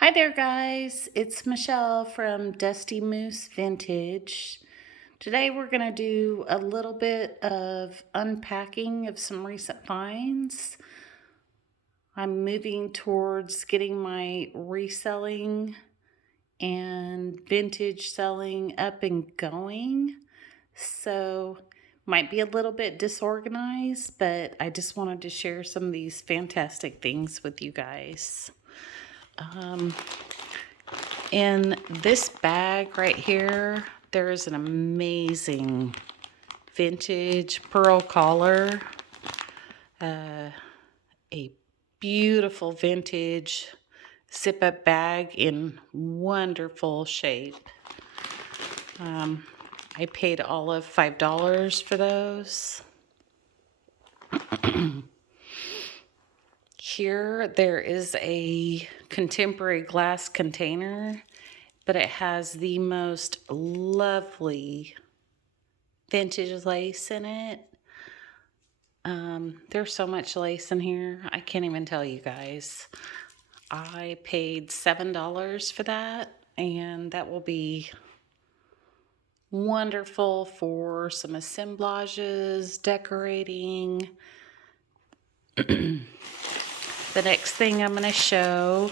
Hi there, guys. It's Michelle from Dusty Moose Vintage. Today we're going to do a little bit of unpacking of some recent finds. I'm moving towards getting my reselling and vintage selling up and going. So, might be a little bit disorganized, but I just wanted to share some of these fantastic things with you guys. In this bag right here, there is an amazing vintage pearl collar, a beautiful vintage zip-up bag in wonderful shape. I paid all of $5 for those. Here there is a contemporary glass container, but it has the most lovely vintage lace in it. There's so much lace in here, I can't even tell you guys. I paid $7 for that, and that will be wonderful for some assemblages, decorating. The next thing I'm going to show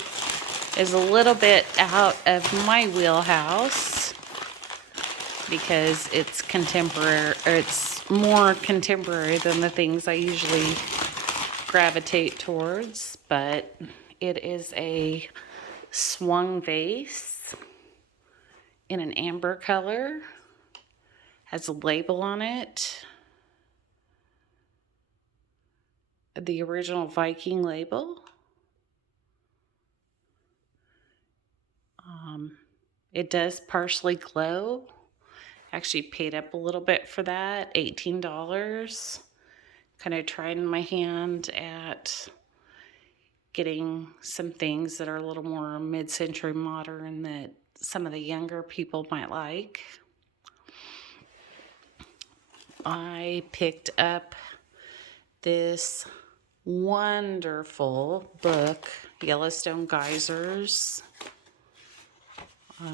is a little bit out of my wheelhouse because it's contemporary, or it's more contemporary than the things I usually gravitate towards, but it is a swung vase in an amber color, has a label on it, the original Viking label. It does partially glow. Actually paid up a little bit for that, $18. Kind of trying my hand at getting some things that are a little more mid-century modern that some of the younger people might like. I picked up this wonderful book, Yellowstone Geysers. Look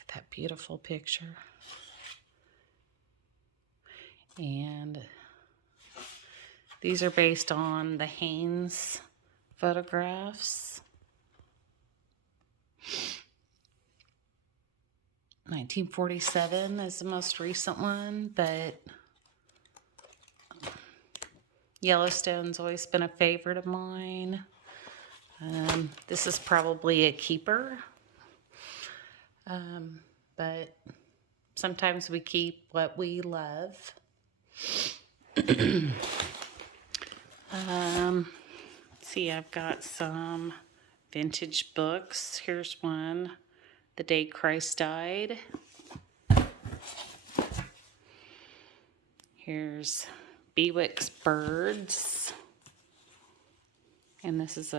at that beautiful picture. And these are based on the Haynes photographs. 1947 is the most recent one, but Yellowstone's always been a favorite of mine. This is probably a keeper, but sometimes we keep what we love. See, I've got some vintage books. Here's one, The Day Christ Died. Here's Bewick's Birds. And this is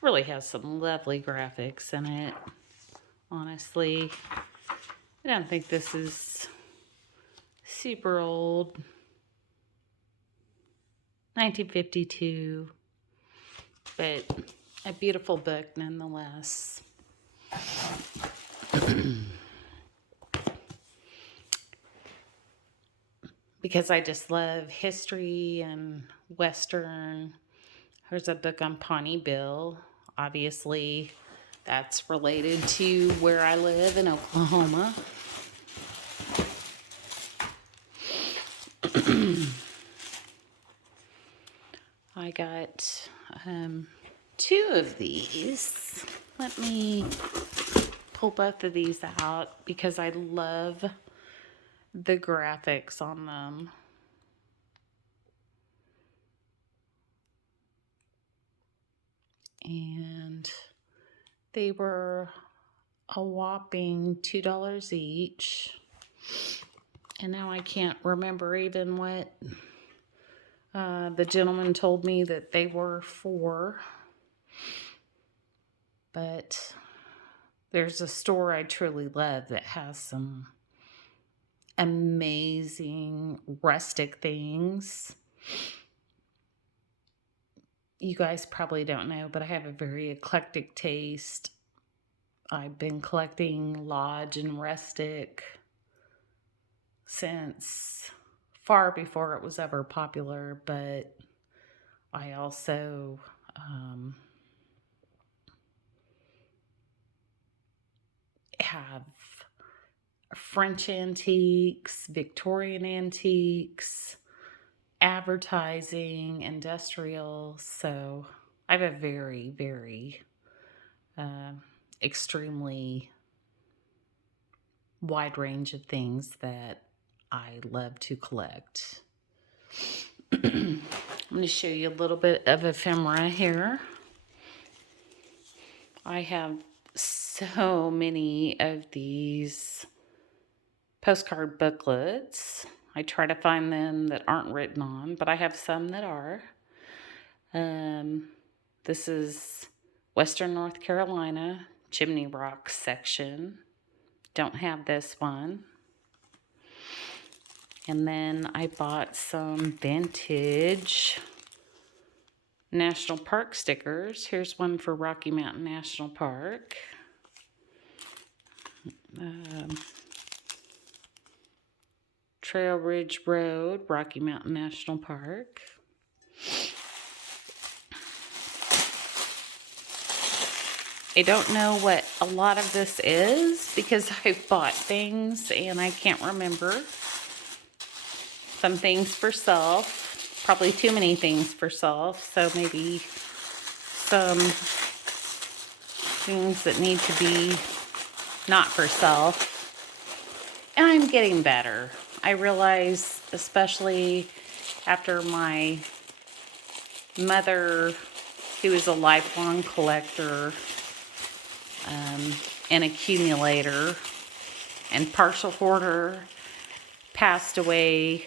really has some lovely graphics in it, honestly. I don't think this is super old. 1952, but a beautiful book nonetheless. Because I just love history and Western. Here's a book on Pawnee Bill. Obviously, that's related to where I live in Oklahoma. I got two of these. Let me pull both of these out because I love the graphics on them. And they were a whopping $2 each. And now I can't remember even what the gentleman told me that they were for. But there's a store I truly love that has some amazing rustic things. You guys probably don't know, but I have a very eclectic taste. I've been collecting lodge and rustic since far before it was ever popular, but I also have French antiques, Victorian antiques, advertising, industrial. So I have a very, very uh, extremely wide range of things that I love to collect. I'm going to show you a little bit of ephemera here. I have so many of these postcard booklets. I try to find them that aren't written on, but I have some that are. This is Western North Carolina, Chimney Rock section. Don't have this one. And then I bought some vintage National Park stickers. Here's one for Rocky Mountain National Park. Trail Ridge Road, Rocky Mountain National Park. I don't know what a lot of this is because I've bought things and I can't remember. Some things for self, probably too many things for self, so maybe some things that need to be not for self. And I'm getting better. I realize, especially after my mother, who is a lifelong collector, an accumulator, and partial hoarder, passed away.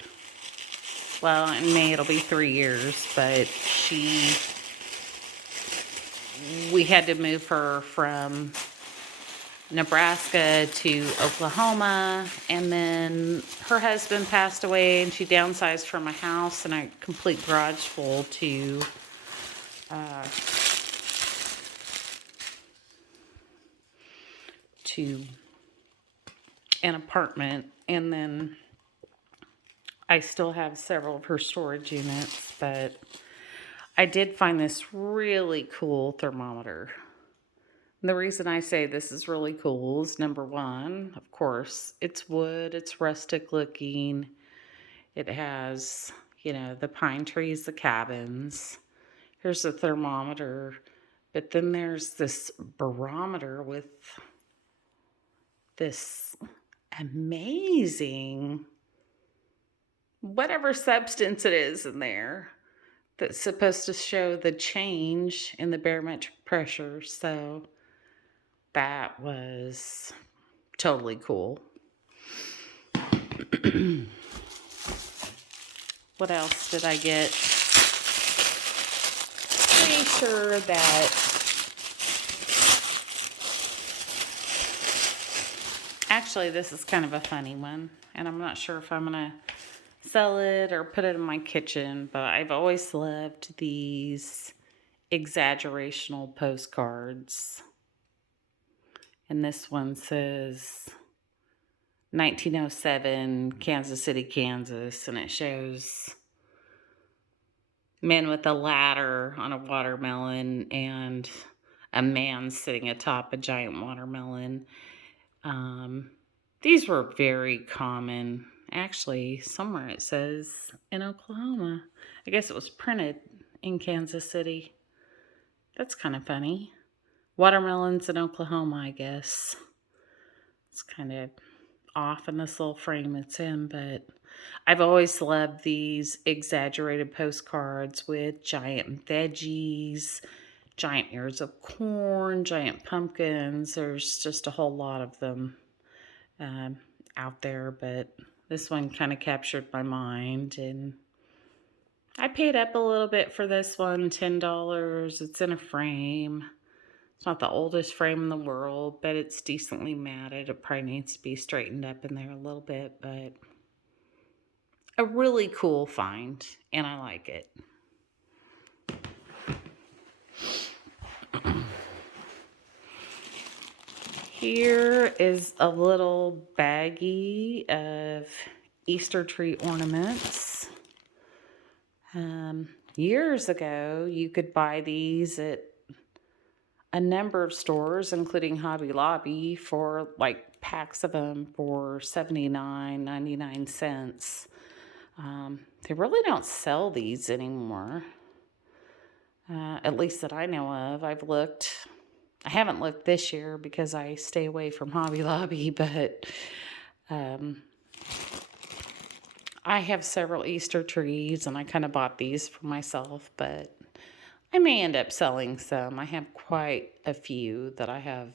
Well, in May it'll be 3 years, but we had to move her from Nebraska to Oklahoma, and then her husband passed away and she downsized from a house and a complete garage full to an apartment. And then I still have several of her storage units, but I did find this really cool thermometer. And the reason I say this is really cool is, number one, of course, it's wood, it's rustic looking. It has, the pine trees, the cabins. Here's a thermometer, but then there's this barometer with this amazing whatever substance it is in there that's supposed to show the change in the barometric pressure. So that was totally cool. What else did I get? Pretty sure that actually this is kind of a funny one, and I'm not sure if I'm gonna sell it or put it in my kitchen, but I've always loved these exaggerational postcards. And this one says 1907, Kansas City, Kansas, and it shows men with a ladder on a watermelon and a man sitting atop a giant watermelon. These were very common. Actually, somewhere it says in Oklahoma. I guess it was printed in Kansas City. That's kind of funny. Watermelons in Oklahoma, I guess. It's kind of off in this little frame it's in, but I've always loved these exaggerated postcards with giant veggies, giant ears of corn, giant pumpkins. There's just a whole lot of them out there, but this one kind of captured my mind, and I paid up a little bit for this one, $10. It's in a frame. It's not the oldest frame in the world, but it's decently matted. It probably needs to be straightened up in there a little bit, but a really cool find, and I like it. Here is a little baggie of Easter tree ornaments. Years ago, you could buy these at a number of stores, including Hobby Lobby, for like packs of them for 79.99 cents. They really don't sell these anymore, at least that I know of. I've looked. I haven't looked this year because I stay away from Hobby Lobby, but I have several Easter trees, and I kind of bought these for myself, but I may end up selling some. I have quite a few that I have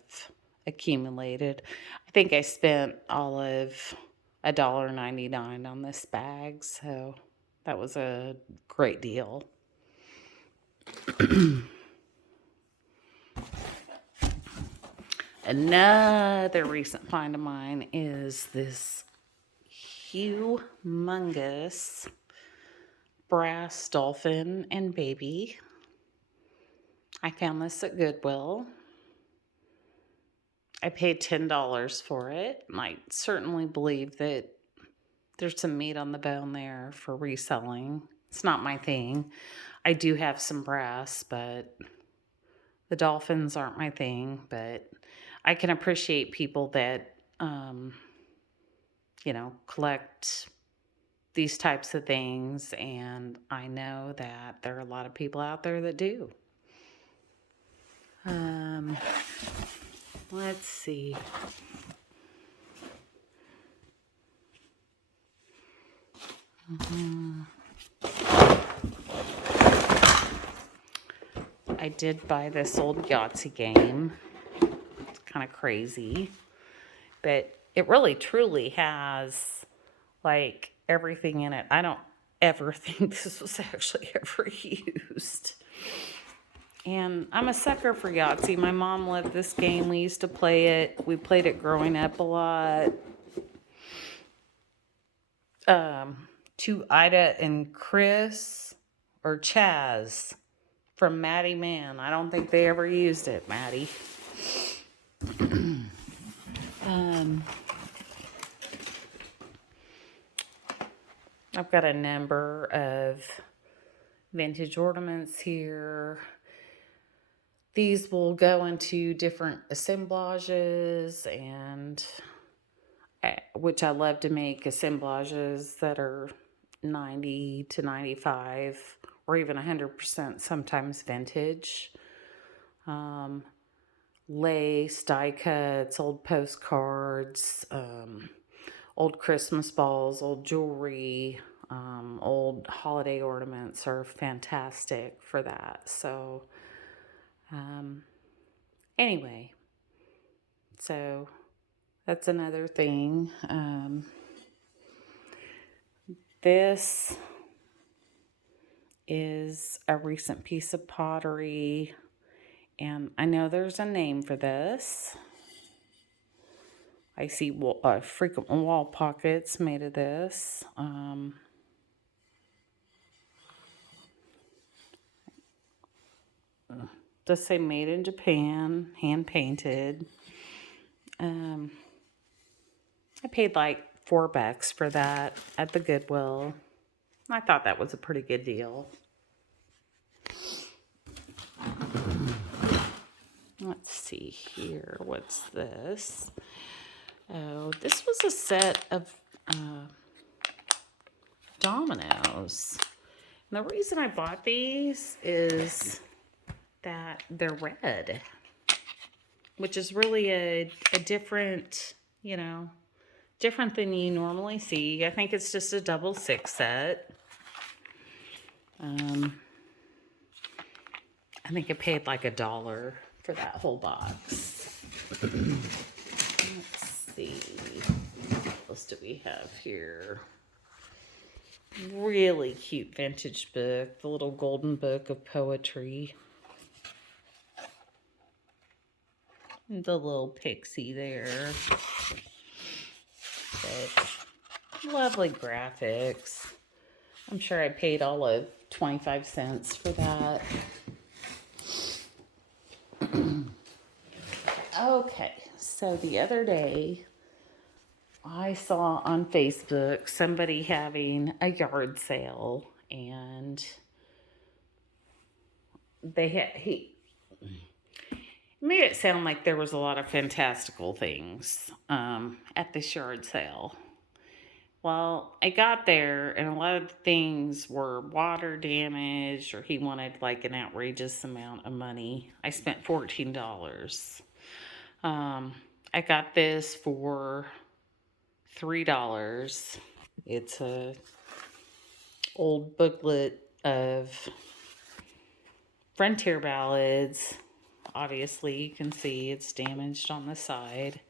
accumulated. I think I spent all of $1.99 on this bag, so that was a great deal. Another recent find of mine is this humongous brass dolphin and baby. I found this at Goodwill. I paid $10 for it. And I certainly believe that there's some meat on the bone there for reselling. It's not my thing. I do have some brass, but the dolphins aren't my thing. But I can appreciate people that, collect these types of things. And I know that there are a lot of people out there that do. Let's see. I did buy this old Yahtzee game. It's kind of crazy, but it really truly has like everything in it. I don't ever think this was actually ever used. And I'm a sucker for Yahtzee. My mom loved this game. We used to play it. We played it growing up a lot. To Ida and Chris, or Chaz, from Maddie Man. I don't think they ever used it, Maddie. I've got a number of vintage ornaments here. These will go into different assemblages, and which I love to make assemblages that are 90 to 95 or even 100% sometimes vintage. Lace, die cuts, old postcards, old Christmas balls, old jewelry, old holiday ornaments are fantastic for that. So anyway, so that's another thing. This is a recent piece of pottery, and I know there's a name for this. I see frequent wall pockets made of this. Does say made in Japan, hand painted. I paid like $4 for that at the Goodwill. I thought that was a pretty good deal. Let's see here. What's this? Oh, this was a set of dominoes. And the reason I bought these is that they're red, which is really a different, different than you normally see. I think it's just a double 6 set. I think I paid like $1 for that whole box. Let's see. What else do we have here? Really cute vintage book. The little golden book of poetry. The little pixie there. But lovely graphics. I'm sure I paid all of 25 cents for that. Okay, So the other day, I saw on Facebook somebody having a yard sale, and he made it sound like there was a lot of fantastical things at this yard sale. Well, I got there, and a lot of the things were water damage, or he wanted like an outrageous amount of money. I spent $14. Um, I got this for $3. It's a old booklet of frontier ballads. Obviously, you can see it's damaged on the side.